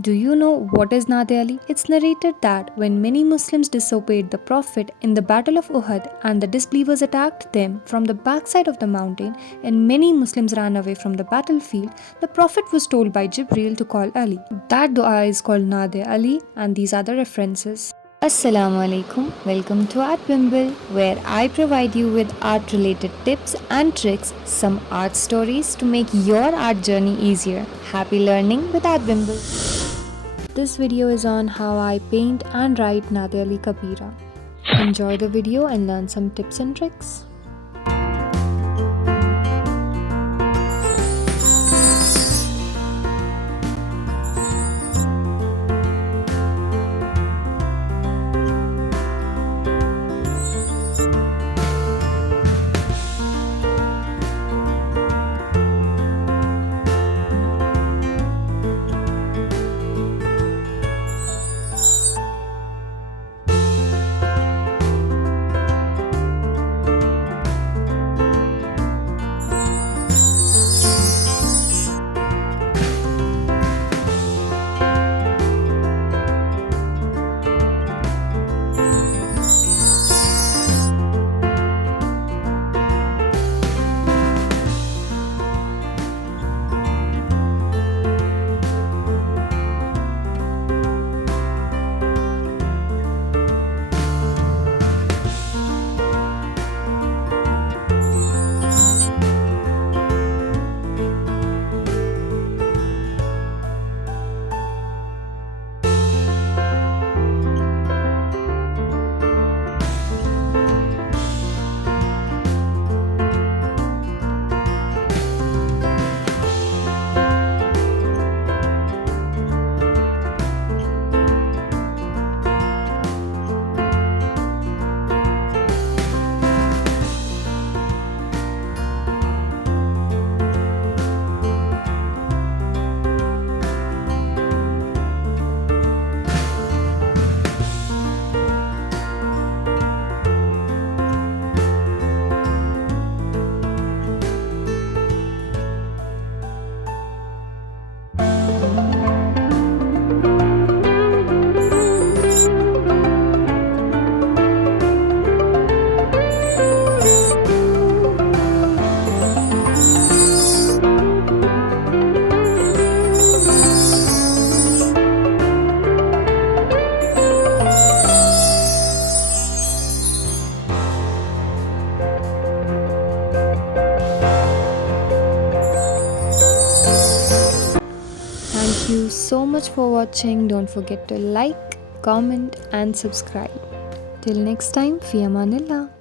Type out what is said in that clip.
Do you know what is Nadir Ali? It's narrated that when many Muslims disobeyed the Prophet in the Battle of Uhud and the disbelievers attacked them from the backside of the mountain and many Muslims ran away from the battlefield, the Prophet was told by Jibreel to call Ali. That dua is called Nadir Ali and these are the references. Assalamu alaikum, welcome to art.bimble where I provide you with art related tips and tricks, some art stories to make your art journey easier. Happy learning with art.bimble. This video is on how I paint and write Aliع Kabeera. Enjoy the video and learn some tips and tricks. Thank you so much for watching. Don't forget to like, comment and subscribe. Till next time, fi amanillah.